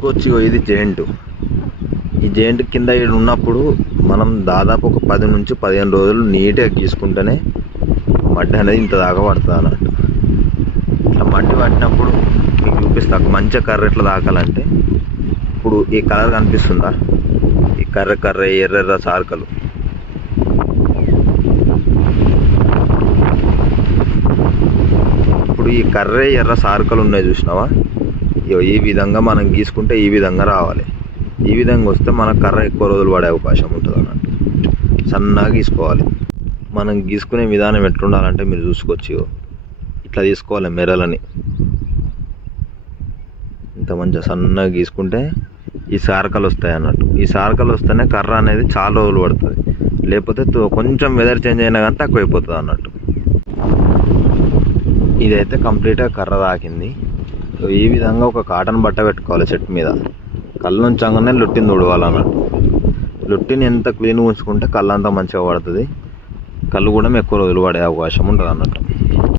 చూసుకోవచ్చు. ఇది జాయింట్. ఈ జాయింట్ కింద ఇక్కడ ఉన్నప్పుడు మనం దాదాపు ఒక 10 నుంచి 15 రోజులు నీట్గా గీసుకుంటేనే మట్టి అనేది ఇంత దాకా పడుతుంది అన్నట్టు. ఇట్లా మట్టి పట్టినప్పుడు మీకు చూపిస్తాను మంచిగా కర్ర ఎట్లా తాకాలంటే, ఇప్పుడు ఈ కలర్ కనిపిస్తుందా, ఈ కర్ర ఎర్ర సార్కలు, ఇప్పుడు ఈ ఎర్ర సార్కలు ఉన్నాయి చూసినావా, ఈ విధంగా మనం గీసుకుంటే ఈ విధంగా రావాలి. ఈ విధంగా వస్తే మన కర్ర ఎక్కువ రోజులు పడే అవకాశం ఉంటుంది అన్నట్టు. సన్నగా గీసుకోవాలి. మనం గీసుకునే విధానం ఎట్లుండాలంటే మీరు చూసుకోవచ్చు. ఇట్లా తీసుకోవాలి మెరలని, ఇంత మంచిగా సన్నగా గీసుకుంటే ఈ సార్కలు వస్తాయి అన్నట్టు. ఈ సార్కలు వస్తేనే కర్ర అనేది చాలా రోజులు పడుతుంది. లేకపోతే కొంచెం వెదర్ చేంజ్ అయినా కానీ తక్కువ అయిపోతుంది అన్నట్టు. ఇదైతే కంప్లీట్గా కర్ర తాకింది. ఈ విధంగా ఒక కాటన్ బట్ట పెట్టుకోవాలి చెట్టు మీద. కళ్ళు ఉంచగానే లుట్టిని తుడవాలన్నట్టు. లుట్టిని ఎంత క్లీన్గా ఉంచుకుంటే కళ్ళు అంతా మంచిగా పడుతుంది. కళ్ళు కూడా ఎక్కువ రోజులు పడే అవకాశం ఉంటుంది అన్నట్టు.